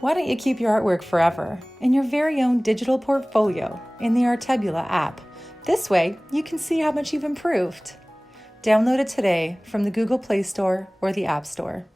Why don't you keep your artwork forever in your very own digital portfolio in the Artebula app? This way, you can see how much you've improved. Download it today from the Google Play Store or the App Store.